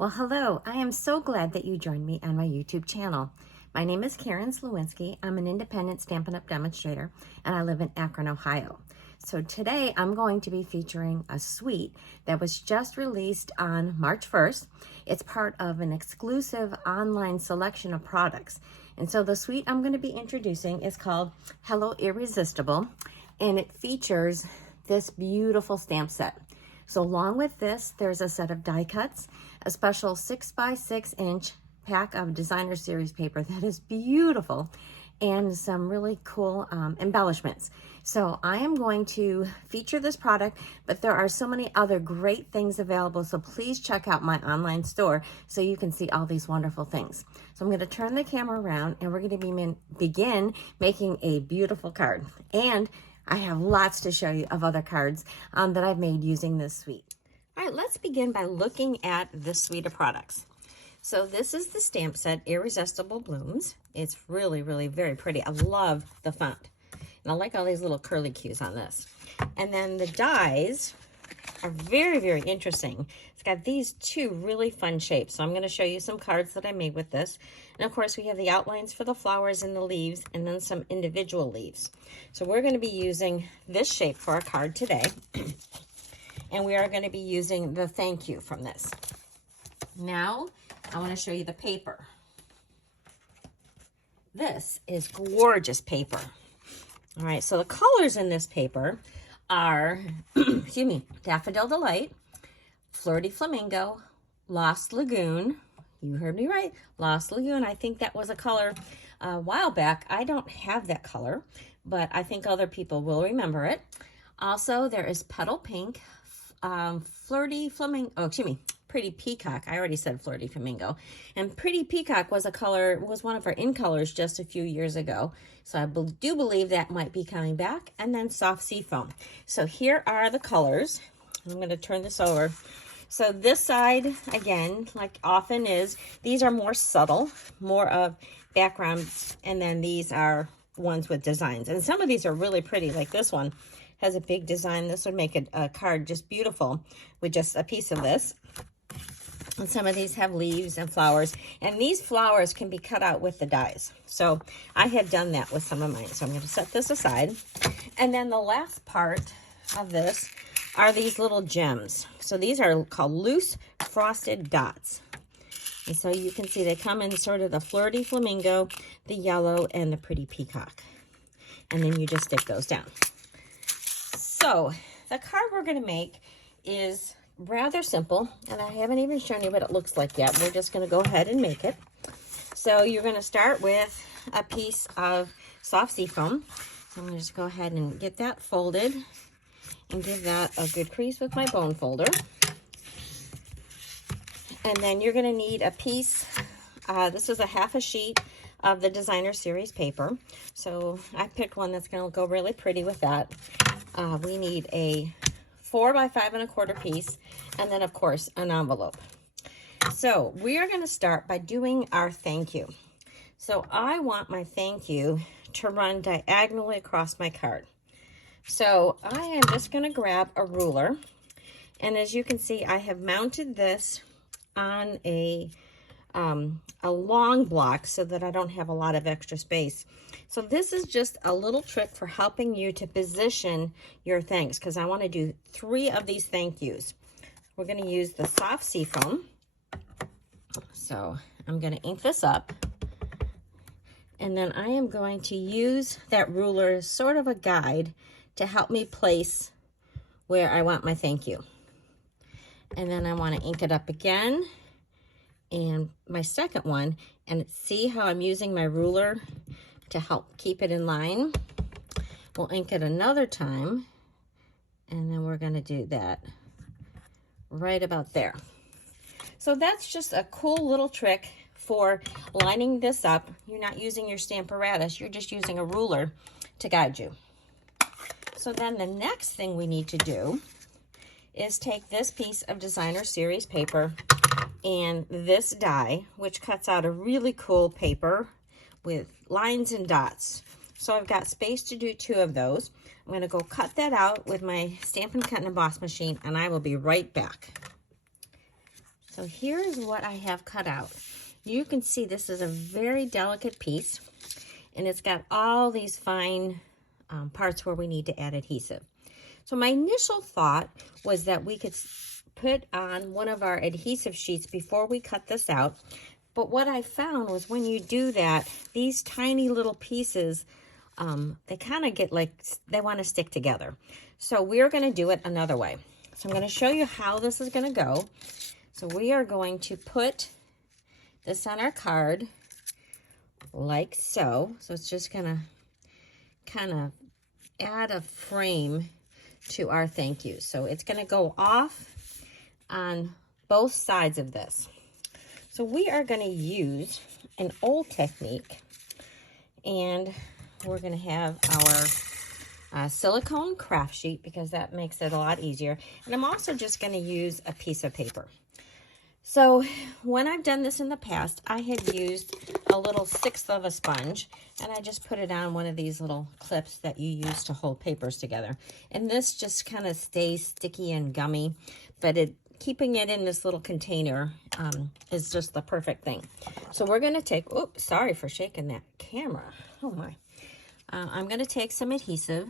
Well, hello. I am so glad that you joined me on my YouTube channel. My name is Karen Slewinski. I'm an independent Stampin' Up! Demonstrator, and I live in Akron, Ohio. So today I'm going to be featuring a suite that was just released on March 1st. It's part of an exclusive online selection of products. And so the suite I'm going to be introducing is called Hello Irresistible, and it features this beautiful stamp set. So along with this, there's a set of die cuts, a special 6x6 inch pack of designer series paper that is beautiful, and some really cool embellishments. So I am going to feature this product, but there are so many other great things available, so please check out my online store so you can see all these wonderful things. So I'm going to turn the camera around, and we're going to begin making a beautiful card. And I have lots to show you of other cards that I've made using this suite. All right, let's begin by looking at this suite of products. So this is the stamp set, Irresistible Blooms. It's really, really very pretty. I love the font. And I like all these little curly cues on this. And then the dies are very, very interesting. It's got these two really fun shapes. So I'm going to show you some cards that I made with this. And of course, we have the outlines for the flowers and the leaves, and then some individual leaves. So we're going to be using this shape for our card today. And we are going to be using the thank you from this. Now, I want to show you the paper. This is gorgeous paper. All right, so the colors in this paper are, excuse me, Daffodil Delight, Flirty Flamingo, Lost Lagoon. You heard me right, Lost Lagoon. I think that was a color a while back. I don't have that color, but I think other people will remember it. Also, there is Petal Pink, Flirty Flamingo, oh, excuse me, Pretty Peacock. I already said Flirty Flamingo. And Pretty Peacock was one of our in colors just a few years ago. So I do believe that might be coming back. And then Soft Seafoam. So here are the colors. I'm going to turn this over. So this side, again, like often is, these are more subtle, more of backgrounds. And then these are ones with designs. And some of these are really pretty, like this one has a big design. This would make a card just beautiful with just a piece of this. And some of these have leaves and flowers. And these flowers can be cut out with the dies. So I have done that with some of mine. So I'm going to set this aside. And then the last part of this are these little gems. So these are called loose frosted dots. And so you can see they come in sort of the Flirty Flamingo, the yellow, and the Pretty Peacock. And then you just stick those down. So the card we're going to make is rather simple, and I haven't even shown you what it looks like yet. We're just going to go ahead and make it. So you're going to start with a piece of Soft Seafoam. So I'm going to just go ahead and get that folded and give that a good crease with my bone folder. And then you're going to need a piece, this is a half a sheet of the designer series paper. So I picked one that's going to go really pretty with that. We need a 4 by 5 1/4 piece, and then of course an envelope. So we are going to start by doing our thank you. So I want my thank you to run diagonally across my card. So I am just going to grab a ruler, and as you can see, I have mounted this on a long block so that I don't have a lot of extra space. So this is just a little trick for helping you to position your thanks, because I want to do 3 of these thank yous. We're going to use the Soft Seafoam. So I'm going to ink this up, and then I am going to use that ruler as sort of a guide to help me place where I want my thank you. And then I want to ink it up again, and my second one, and see how I'm using my ruler to help keep it in line. We'll ink it another time, and then we're going to do that right about there. So that's just a cool little trick for lining this up. You're not using your Stamparatus, you're just using a ruler to guide you. So then the next thing we need to do is take this piece of designer series paper and this die, which cuts out a really cool paper with lines and dots. So I've got space to do 2 of those. I'm going to go cut that out with my Stampin' Cut and Emboss machine, and I will be right back. So So here's what I have cut out. You can see this is a very delicate piece, and it's got all these fine parts where we need to add adhesive. So my initial thought was that we could put on one of our adhesive sheets before we cut this out. But what I found was when you do that, these tiny little pieces, they kind of get like, they want to stick together. So we're going to do it another way. So I'm going to show you how this is going to go. So we are going to put this on our card like so. So it's just going to kind of add a frame to our thank you. So it's going to go off on both sides of this. So we are going to use an old technique, and we're going to have our silicone craft sheet because that makes it a lot easier. And I'm also just going to use a piece of paper. So when I've done this in the past, I had used a little 1/6 of a sponge, and I just put it on one of these little clips that you use to hold papers together. And this just kind of stays sticky and gummy, but keeping it in this little container is just the perfect thing. So we're going to take, oops, sorry for shaking that camera. Oh my. I'm going to take some adhesive,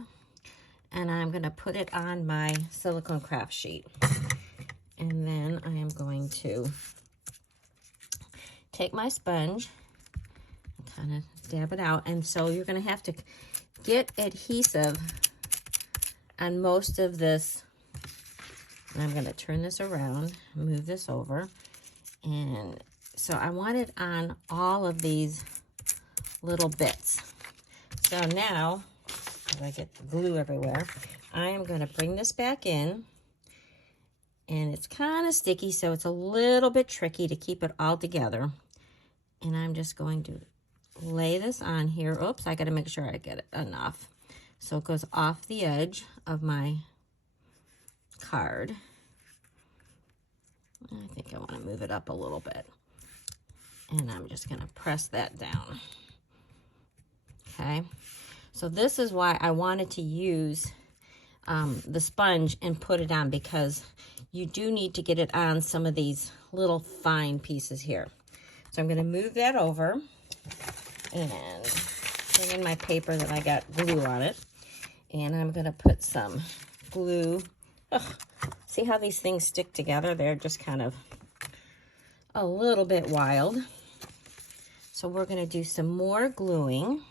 and I'm going to put it on my silicone craft sheet. And then I am going to take my sponge and kind of dab it out. And so you're going to have to get adhesive on most of this. And I'm going to turn this around, move this over. And so I want it on all of these little bits. So now, as I get glue everywhere, I am going to bring this back in. And it's kind of sticky, so it's a little bit tricky to keep it all together. And I'm just going to lay this on here. Oops, I got to make sure I get it enough. So it goes off the edge of my card. I think I want to move it up a little bit. And I'm just going to press that down. Okay. So this is why I wanted to use the sponge and put it on, because you do need to get it on some of these little fine pieces here. So I'm going to move that over and bring in my paper that I got glue on it. And I'm going to put some glue. Ugh, see how these things stick together? They're just kind of a little bit wild. So we're going to do some more gluing.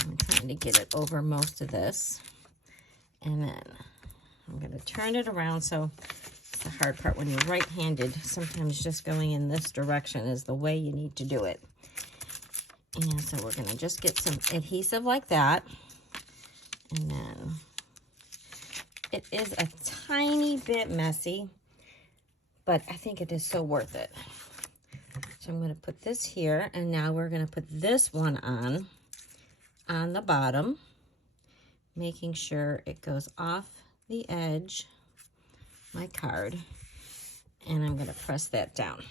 I'm trying to get it over most of this. And then I'm going to turn it around. So it's the hard part when you're right-handed. Sometimes just going in this direction is the way you need to do it. And so we're going to just get some adhesive like that. And then it is a tiny bit messy, but I think it is so worth it. So I'm going to put this here, and now we're going to put this one on the bottom, making sure it goes off the edge of my card, and I'm going to press that down.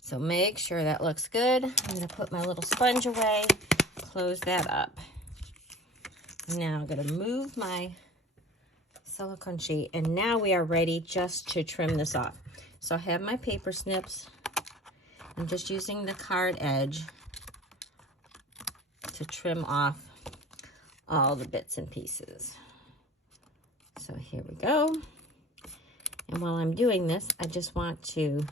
So make sure that looks good. I'm going to put my little sponge away, close that up. Now I'm going to move my silicone sheet, and now we are ready just to trim this off. So I have my paper snips. I'm just using the card edge to trim off all the bits and pieces. So here we go. And while I'm doing this, I just want to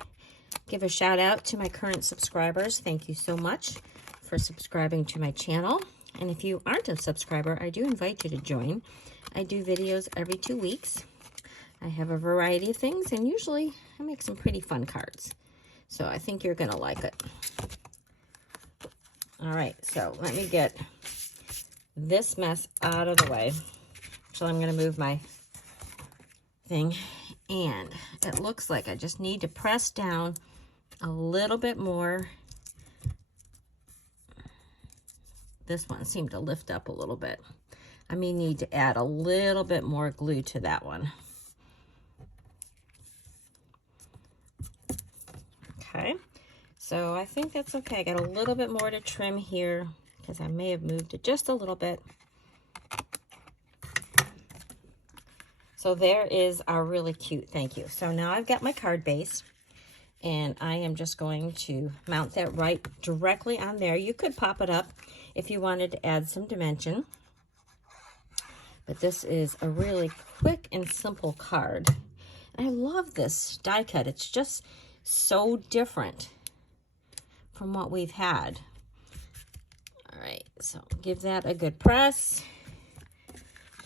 give a shout out to my current subscribers. Thank you so much for subscribing to my channel. And if you aren't a subscriber, I do invite you to join. I do videos every 2 weeks. I have a variety of things, and usually I make some pretty fun cards. So I think you're going to like it. All right, so let me get this mess out of the way. So I'm going to move my thing, and it looks like I just need to press down a little bit more. This one seemed to lift up a little bit. I may need to add a little bit more glue to that one. Okay, so I think that's okay. I got a little bit more to trim here because I may have moved it just a little bit. So there is our really cute thank you. So now I've got my card base, and I am just going to mount that right directly on there. You could pop it up if you wanted to add some dimension. But this is a really quick and simple card. And I love this die cut. It's just so different from what we've had. All right, so give that a good press.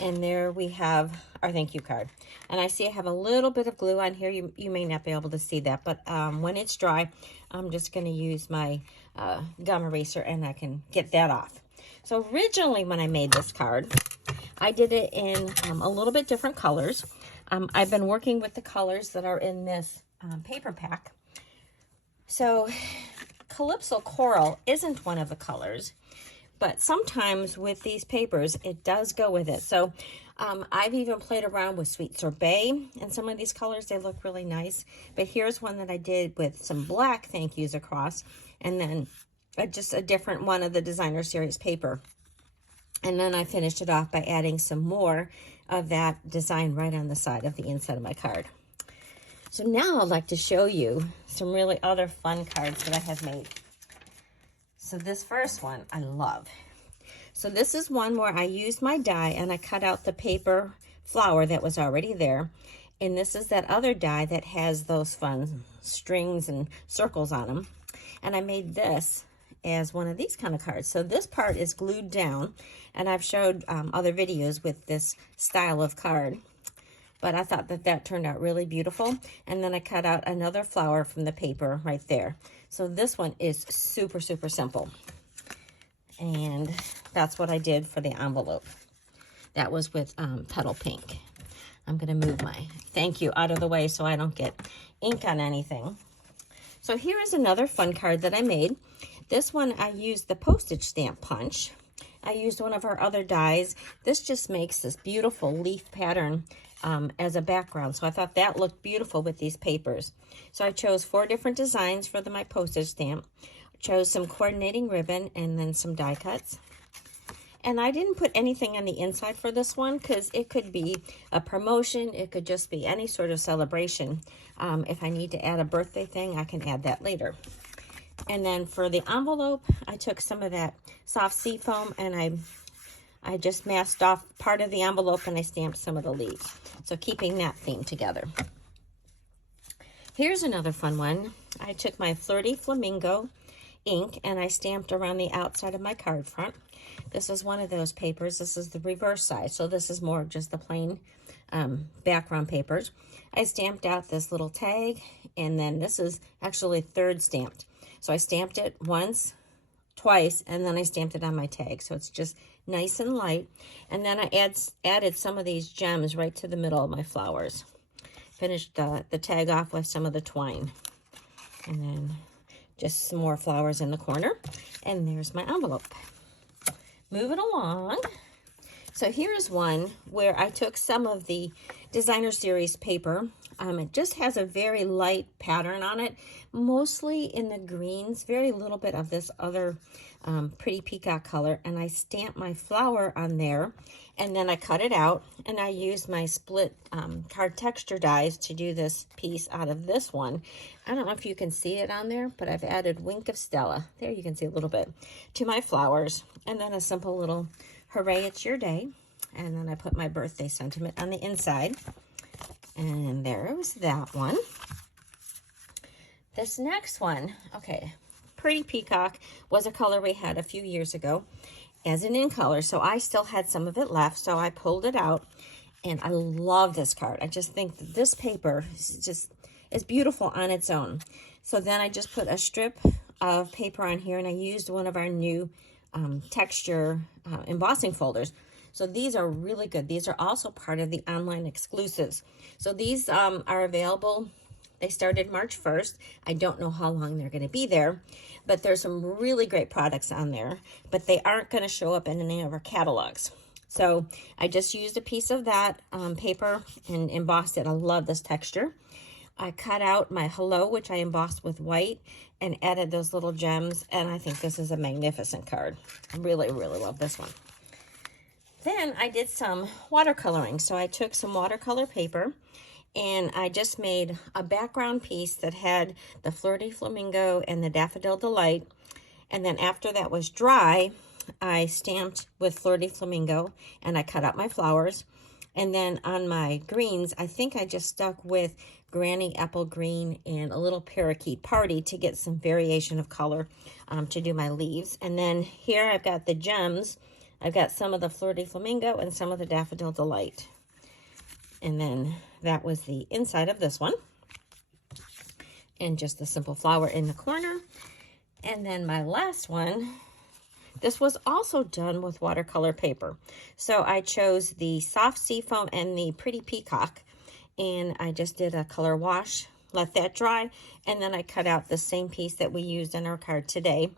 And there we have our thank you card. And I see I have a little bit of glue on here. You may not be able to see that, but when it's dry, I'm just going to use my gum eraser and I can get that off. So originally when I made this card, I did it in a little bit different colors. I've been working with the colors that are in this paper pack. So Calypso Coral isn't one of the colors, but sometimes with these papers, it does go with it. So I've even played around with Sweet Sorbet, and some of these colors, they look really nice. But here's one that I did with some black thank yous across, and then just a different one of the designer series paper. And then I finished it off by adding some more of that design right on the side of the inside of my card. So now I'd like to show you some really other fun cards that I have made. So this first one I love. So this is one where I used my die and I cut out the paper flower that was already there. And this is that other die that has those fun strings and circles on them. And I made this as one of these kind of cards. So this part is glued down, and I've showed other videos with this style of card. But I thought that that turned out really beautiful. And then I cut out another flower from the paper right there. So this one is super, super simple. And that's what I did for the envelope. That was with Petal Pink. I'm going to move my thank you out of the way so I don't get ink on anything. So here is another fun card that I made. This one I used the postage stamp punch. I used one of our other dies. This just makes this beautiful leaf pattern as a background. So I thought that looked beautiful with these papers. So I chose 4 different designs for my postage stamp. Chose some coordinating ribbon and then some die cuts. And I didn't put anything on the inside for this one because it could be a promotion. It could just be any sort of celebration. If I need to add a birthday thing, I can add that later. And then for the envelope, I took some of that soft sea foam and I just masked off part of the envelope and I stamped some of the leaves. So keeping that theme together. Here's another fun one. I took my Flirty Flamingo ink and I stamped around the outside of my card front. This is one of those papers. This is the reverse side. So this is more just the plain background papers. I stamped out this little tag, and then this is actually 3rd stamped. So I stamped it once, twice, and then I stamped it on my tag. So it's just nice and light. And then I added some of these gems right to the middle of my flowers. Finished the tag off with some of the twine. And then just some more flowers in the corner. And there's my envelope. Moving along. So here's one where I took some of the designer series paper. It just has a very light pattern on it, mostly in the greens, very little bit of this other pretty peacock color. And I stamped my flower on there, and then I cut it out, and I used my split card texture dies to do this piece out of this one. I don't know if you can see it on there, but I've added Wink of Stella. There you can see a little bit to my flowers, and then a simple little hooray, it's your day. And then I put my birthday sentiment on the inside. And there was that one. This next one, okay, Pretty Peacock was a color we had a few years ago as an in color. So I still had some of it left. So I pulled it out, and I love this card. I just think that this paper is beautiful on its own. So then I just put a strip of paper on here, and I used one of our new texture embossing folders. So these are really good. These are also part of the online exclusives. So these are available. They started March 1st. I don't know how long they're going to be there, but there's some really great products on there, but they aren't going to show up in any of our catalogs. So I just used a piece of that paper and embossed it. I love this texture. I cut out my hello, which I embossed with white, and added those little gems, and I think this is a magnificent card. I really, really love this one. Then I did some watercoloring. So I took some watercolor paper and I just made a background piece that had the Flirty Flamingo and the Daffodil Delight. And then after that was dry, I stamped with Flirty Flamingo and I cut out my flowers. And then on my greens, I think I just stuck with Granny Apple Green and a little Parakeet Party to get some variation of color to do my leaves. And then here I've got the gems. I've got some of the Flirty Flamingo and some of the Daffodil Delight. And then that was the inside of this one. And just the simple flower in the corner. And then my last one, this was also done with watercolor paper. So I chose the Soft Seafoam and the Pretty Peacock. And I just did a color wash, let that dry. And then I cut out the same piece that we used in our card today.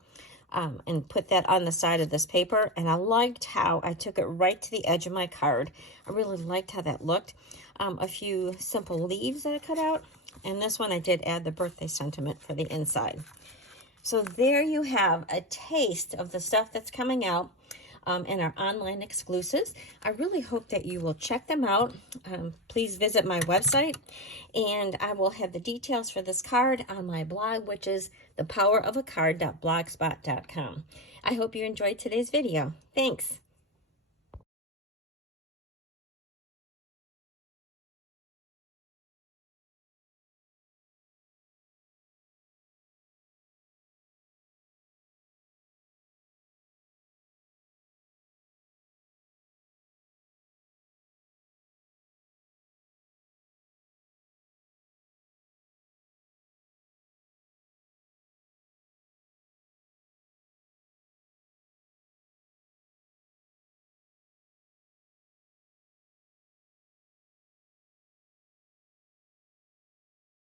And put that on the side of this paper. And I liked how I took it right to the edge of my card. I really liked how that looked. A few simple leaves that I cut out. And this one I did add the birthday sentiment for the inside. So there you have a taste of the stuff that's coming out in our online exclusives. I really hope that you will check them out. Please visit my website, and I will have the details for this card on my blog, which is thepowerofacard.blogspot.com. I hope you enjoyed today's video. Thanks.